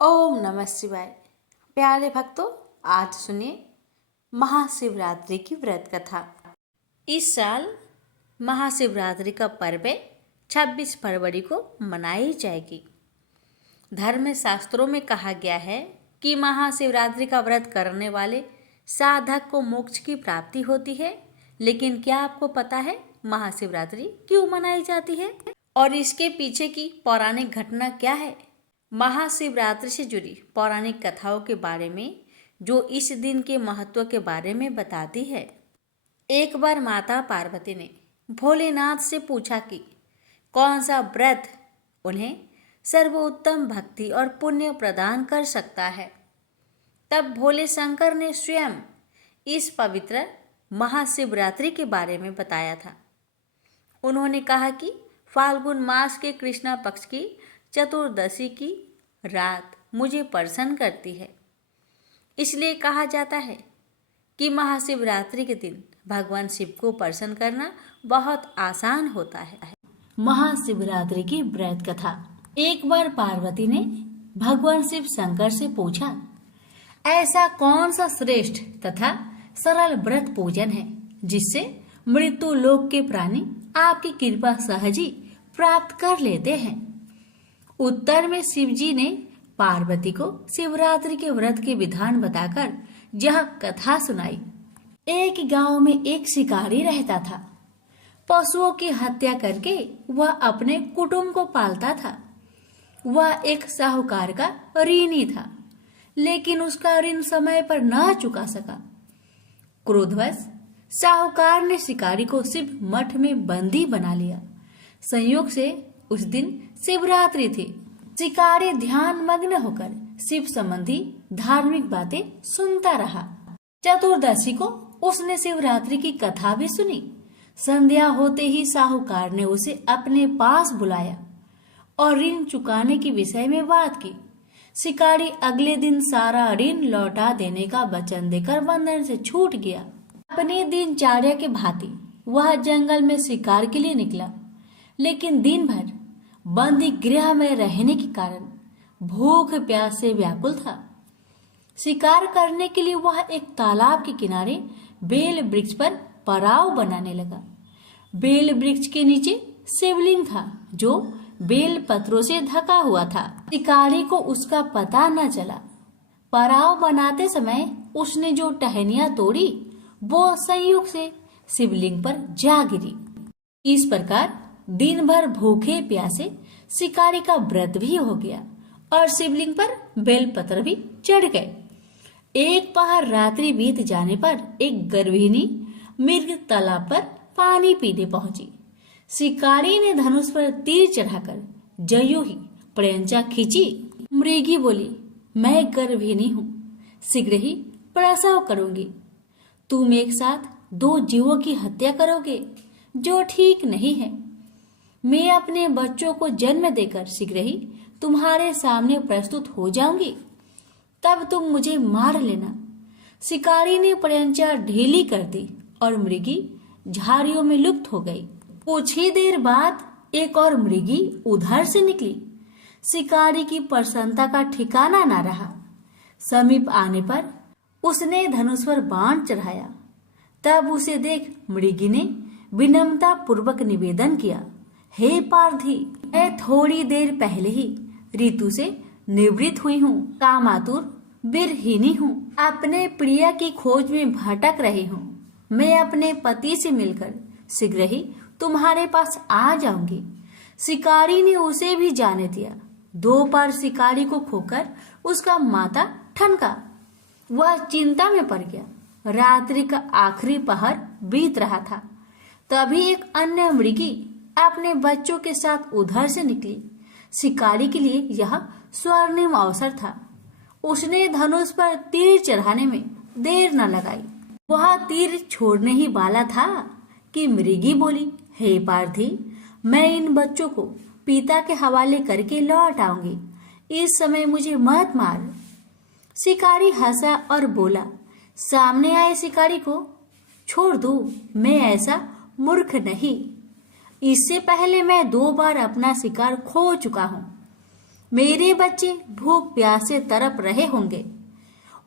ओम नमः शिवाय। प्यारे भक्तों, आज सुनिए महाशिवरात्रि की व्रत कथा। इस साल महाशिवरात्रि का पर्व 26 फरवरी को मनाई जाएगी। धर्म शास्त्रों में कहा गया है कि महाशिवरात्रि का व्रत करने वाले साधक को मोक्ष की प्राप्ति होती है। लेकिन क्या आपको पता है महाशिवरात्रि क्यों मनाई जाती है और इसके पीछे की पौराणिक घटना क्या है? महाशिवरात्रि से जुड़ी पौराणिक कथाओं के बारे में जो इस दिन के महत्व के बारे में बताती है। एक बार माता पार्वती ने भोलेनाथ से पूछा कि कौन सा व्रत उन्हें सर्वोत्तम भक्ति और पुण्य प्रदान कर सकता है। तब भोले शंकर ने स्वयं इस पवित्र महाशिवरात्रि के बारे में बताया था। उन्होंने कहा कि फाल्गुन मास के कृष्णा पक्ष की चतुर्दशी की रात मुझे प्रसन्न करती है। इसलिए कहा जाता है कि महाशिवरात्रि के दिन भगवान शिव को प्रसन्न करना बहुत आसान होता है। महाशिवरात्रि की व्रत कथा। एक बार पार्वती ने भगवान शिव शंकर से पूछा, ऐसा कौन सा श्रेष्ठ तथा सरल व्रत पूजन है जिससे मृत्यु लोक के प्राणी आपकी कृपा सहज ही प्राप्त कर लेते हैं। उत्तर में शिवजी ने पार्वती को शिवरात्रि के व्रत के विधान बताकर यह कथा सुनाई। एक गांव में एक शिकारी रहता था। पशुओं की हत्या करके वह अपने कुटुंब को पालता था। वह एक साहूकार का ऋणी था, लेकिन उसका ऋण समय पर न चुका सका। क्रोधवश साहूकार ने शिकारी को शिव मठ में बंदी बना लिया। संयोग से उस दिन शिवरात्रि थी। शिकारी ध्यान मग्न होकर शिव संबंधी धार्मिक बातें सुनता रहा। चतुर्दशी को उसने शिवरात्रि की कथा भी सुनी। संध्या होते ही साहूकार ने उसे अपने पास बुलाया और ऋण चुकाने के विषय में बात की। शिकारी अगले दिन सारा ऋण लौटा देने का वचन देकर बंधन से छूट गया। अपने दिनचर्या के भांति वह जंगल में शिकार के लिए निकला, लेकिन दिन भर बंदी गृह में रहने के कारण भूख प्यास से व्याकुल था। शिकार करने के लिए वह एक तालाब के किनारे बेल वृक्ष पर पड़ाव बनाने लगा। बेल वृक्ष के नीचे शिवलिंग था जो बेल पत्रों से ढका हुआ था। शिकारी को उसका पता न चला। पड़ाव बनाते समय उसने जो टहनियां तोड़ी वो संयोग से शिवलिंग पर जा गिरी। इस प्रकार दिन भर भूखे प्यासे शिकारी का व्रत भी हो गया और शिवलिंग पर बेलपत्र भी चढ़ गए। एक पहर रात्रि बीत जाने पर एक गर्भिणी मृग तालाब पर पानी पीने पहुंची। शिकारी ने धनुष पर तीर चढ़ाकर जयो ही प्रयंचा खींची। मृगी बोली, मैं गर्भिणी हूँ, शीघ्र ही प्रसव करूंगी। तुम एक साथ 2 जीवों की हत्या करोगे, जो ठीक नहीं है। मैं अपने बच्चों को जन्म देकर शीघ्र ही तुम्हारे सामने प्रस्तुत हो जाऊंगी, तब तुम मुझे मार लेना। शिकारी ने प्रयंचा ढीली कर दी और मृगी झाड़ियों में लुप्त हो गई। कुछ ही देर बाद एक और मृगी उधर से निकली। शिकारी की प्रसन्नता का ठिकाना न रहा। समीप आने पर उसने धनुष पर बाण चढ़ाया। तब उसे देख मृगी ने विनम्रता पूर्वक निवेदन किया, हे पार्थी, मैं थोड़ी देर पहले ही ऋतु से निवृत्त हुई हूँ, कामातुर वीरहीनी हूँ, अपने प्रिय की खोज में भटक रही हूँ। मैं अपने पति से मिलकर शीघ्र ही तुम्हारे पास आ जाऊंगी। शिकारी ने उसे भी जाने दिया। 2 बार शिकारी को खोकर उसका माथा ठनका। वह चिंता में पड़ गया। रात्रि का आखिरी पहर बीत रहा था। तभी एक अन्य मृगी अपने बच्चों के साथ उधर से निकली। शिकारी के लिए यह स्वर्णिम अवसर था। उसने धनुष पर तीर चढ़ाने में देर न लगाई। वह तीर छोड़ने ही वाला था कि मृगी बोली, हे पार्थी, मैं इन बच्चों को पिता के हवाले करके लौट आऊंगी। इस समय मुझे मत मार। शिकारी हंसा और बोला, सामने आए शिकारी को छोड़ दो, मैं ऐसा मूर्ख नहीं। इससे पहले मैं 2 बार अपना शिकार खो चुका हूँ। मेरे बच्चे भूख प्यास से तड़प रहे होंगे।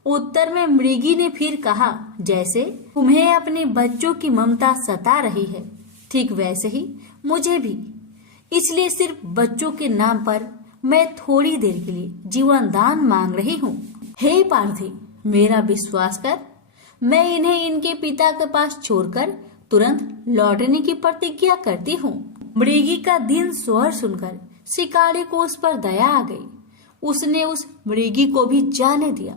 उत्तर में मृगी ने फिर कहा, जैसे तुम्हें अपने बच्चों की ममता सता रही है, ठीक वैसे ही मुझे भी। इसलिए सिर्फ बच्चों के नाम पर मैं थोड़ी देर के लिए जीवन दान मांग रही हूँ। हे पार्थी, मेरा विश्वास कर, मैं इन्हें इनके पिता के पास छोड़कर तुरंत लौटने की प्रतिज्ञा करती हूँ। मृगी का दीन स्वर सुनकर शिकारी को उस पर दया आ गई। उसने उस मृगी को भी जाने दिया।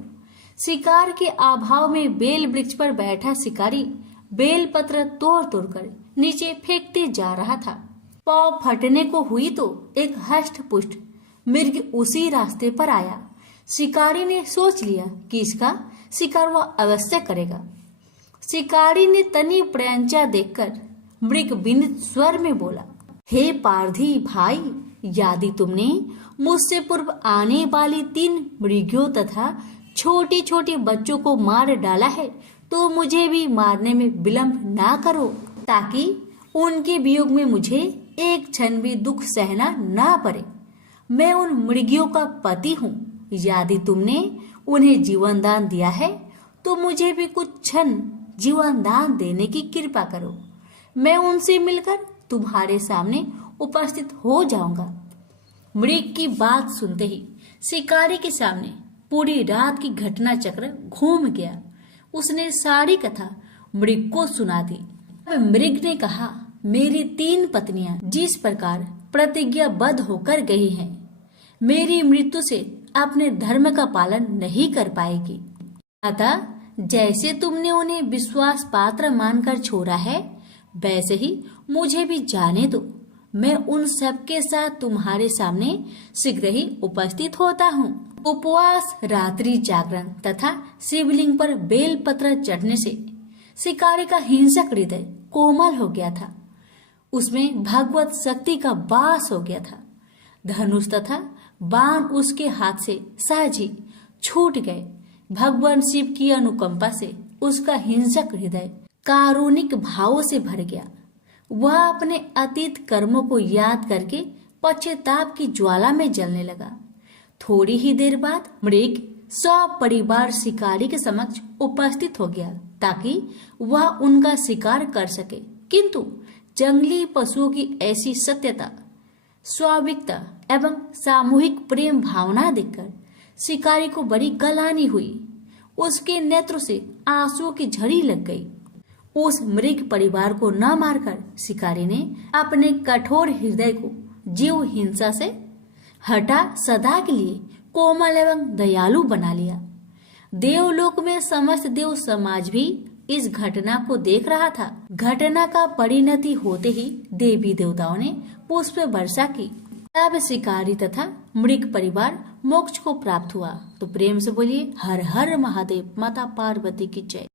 शिकार के अभाव में बेल वृक्ष पर बैठा शिकारी बेल पत्र तोड़ तोड़कर नीचे फेंकते जा रहा था। पाँव फटने को हुई तो एक हष्ट पुष्ट मृग उसी रास्ते पर आया। शिकारी ने सोच लिया कि इसका शिकार वह अवश्य करेगा। शिकारी ने तनी प्रयंचा देखकर मृग बिंदित स्वर में बोला, हे पारधी भाई, यदि तुमने मुझसे पूर्व आने वाली 3 मृगियों तथा छोटे छोटे बच्चों को मार डाला है तो मुझे भी मारने में विलंब ना करो, ताकि उनके वियोग में मुझे एक क्षण भी दुख सहना ना पड़े। मैं उन मृगियों का पति हूँ। यदि तुमने उन्हें जीवन दान दिया है तो मुझे भी कुछ क्षण जीवन दान देने की कृपा करो। मैं उनसे मिलकर तुम्हारे सामने उपस्थित हो जाऊंगा। मृग की बात सुनते ही शिकारी के सामने पूरी रात की घटना चक्र घूम गया। उसने सारी कथा मृग को सुना दी। अब मृग ने कहा, मेरी 3 पत्नियां जिस प्रकार प्रतिज्ञाबद्ध होकर गई हैं, मेरी मृत्यु से अपने धर्म का पालन नहीं कर पाएगी। अतः जैसे तुमने उन्हें विश्वास पात्र मानकर छोड़ा है, वैसे ही मुझे भी जाने दो। मैं उन सबके साथ तुम्हारे सामने शीघ्र ही उपस्थित होता हूँ। उपवास, रात्रि जागरण तथा शिवलिंग पर बेल पत्र चढ़ने से शिकारी का हिंसक हृदय कोमल हो गया था। उसमें भगवत शक्ति का वास हो गया था। धनुष तथा बाण उसके हाथ से सहज ही छूट गए। भगवान शिव की अनुकंपा से उसका हिंसक हृदय कारुणिक भावों से भर गया। वह अपने अतीत कर्मों को याद करके पश्चाताप की ज्वाला में जलने लगा। थोड़ी ही देर बाद मृग सपरिवार शिकारी के समक्ष उपस्थित हो गया ताकि वह उनका शिकार कर सके, किंतु जंगली पशुओं की ऐसी सत्यता, स्वाभाविकता एवं सामूहिक प्रेम भावना देखकर शिकारी को बड़ी गलानी हुई। उसके नेत्रों से आंसुओं की झड़ी लग गई। उस मृग परिवार को न मारकर शिकारी ने अपने कठोर हृदय को जीव हिंसा से हटा सदा के लिए कोमल एवं दयालु बना लिया। देवलोक में समस्त देव समाज भी इस घटना को देख रहा था। घटना का परिणति होते ही देवी देवताओं ने पुष्प वर्षा की। तब शिकारी तथा मृग परिवार मोक्ष को प्राप्त हुआ। तो प्रेम से बोलिए, हर हर महादेव, माता पार्वती की जय।